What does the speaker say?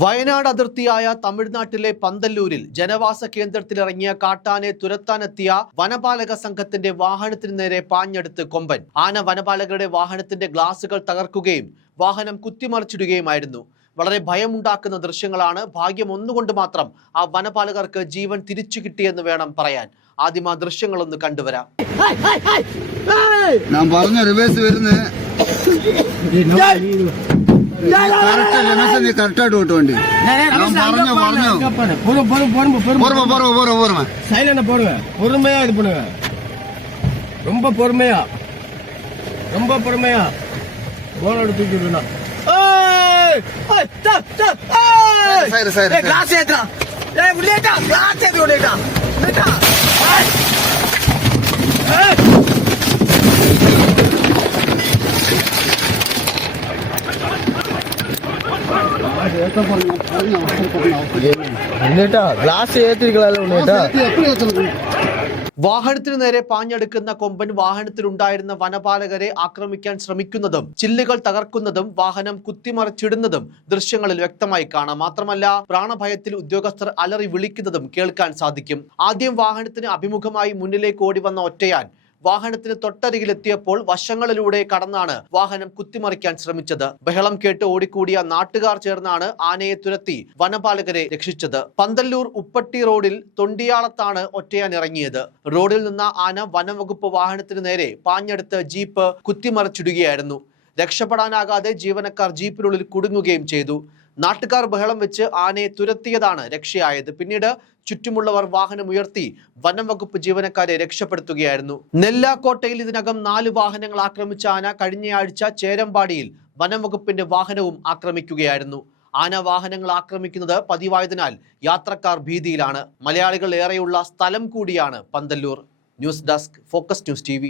വയനാട് അതിർത്തിയായ തമിഴ്നാട്ടിലെ പന്തല്ലൂരിൽ ജനവാസ കേന്ദ്രത്തിലിറങ്ങിയ കാട്ടാനെ തുരത്താനെത്തിയ വനപാലക സംഘത്തിന്റെ വാഹനത്തിന് നേരെ പാഞ്ഞെടുത്ത് കൊമ്പൻ. ആന വനപാലകരുടെ വാഹനത്തിന്റെ ഗ്ലാസുകൾ തകർക്കുകയും വാഹനം കുത്തിമറിച്ചിടുകയുമായിരുന്നു. വളരെ ഭയമുണ്ടാക്കുന്ന ദൃശ്യങ്ങളാണ്. ഭാഗ്യം ഒന്നുകൊണ്ട് മാത്രം ആ വനപാലകർക്ക് ജീവൻ തിരിച്ചു കിട്ടിയെന്ന് വേണം പറയാൻ. ആദ്യം ആ ദൃശ്യങ്ങളൊന്ന് കണ്ടുവരാം. கரெக்டாட்டு ஓட்டு வண்டி சைலண்டா போடுங்க. பொறுமையா இது பண்ணுங்க. ரொம்ப பொறுமையா போனோட தூக்கி விடணும். கிளாஸ் ஏற்றா உள்ளேட்டா கிளாஸ் ஏற்றி உள்ளேட்டா വാഹനത്തിനു നേരെ പാഞ്ഞെടുക്കുന്ന കൊമ്പൻ വാഹനത്തിലുണ്ടായിരുന്ന വനപാലകരെ ആക്രമിക്കാൻ ശ്രമിക്കുന്നതും ചില്ലുകൾ തകർക്കുന്നതും വാഹനം കുത്തിമറിച്ചിടുന്നതും ദൃശ്യങ്ങളിൽ വ്യക്തമായി കാണാം. മാത്രമല്ല, പ്രാണഭയത്തിൽ ഉദ്യോഗസ്ഥർ അലറി വിളിക്കുന്നതും കേൾക്കാൻ സാധിക്കും. ആദ്യം വാഹനത്തിന് അഭിമുഖമായി മുന്നിലേക്ക് ഓടി വന്ന ഒറ്റയാൻ വാഹനത്തിന് തൊട്ടരികിലെത്തിയപ്പോൾ വശങ്ങളിലൂടെ കടന്നാണ് വാഹനം കുത്തിമറിക്കാൻ ശ്രമിച്ചത്. ബഹളം കേട്ട് ഓടിക്കൂടിയ നാട്ടുകാർ ചേർന്നാണ് ആനയെ തുരത്തി വനപാലകരെ രക്ഷിച്ചത്. പന്തല്ലൂർ ഉപ്പട്ടി റോഡിൽ തൊണ്ടിയാളത്താണ് ഒറ്റയാൻ ഇറങ്ങിയത്. റോഡിൽ നിന്ന ആന വനംവകുപ്പ് വാഹനത്തിന് നേരെ പാഞ്ഞെടുത്ത് ജീപ്പ് കുത്തിമറിച്ചിടുകയായിരുന്നു. രക്ഷപ്പെടാനാകാതെ ജീവനക്കാർ ജീപ്പിനുള്ളിൽ കുടുങ്ങുകയും ചെയ്തു. നാട്ടുകാർ ബഹളം വെച്ച് ആനയെ തുരത്തിയതാണ് രക്ഷയായത്. പിന്നീട് ചുറ്റുമുള്ളവർ വാഹനം ഉയർത്തി വനം വകുപ്പ് ജീവനക്കാരെ രക്ഷപ്പെടുത്തുകയായിരുന്നു. നെല്ലാക്കോട്ടയിൽ ഇതിനകം 4 വാഹനങ്ങൾ ആക്രമിച്ച ആന കഴിഞ്ഞയാഴ്ച ചേരമ്പാടിയിൽ വനം വകുപ്പിന്റെ വാഹനവും ആക്രമിക്കുകയായിരുന്നു. ആന വാഹനങ്ങൾ ആക്രമിക്കുന്നത് പതിവായതിനാൽ യാത്രക്കാർ ഭീതിയിലാണ്. മലയാളികൾ ഏറെയുള്ള സ്ഥലം കൂടിയാണ് Pandalur. News desk, focus news TV.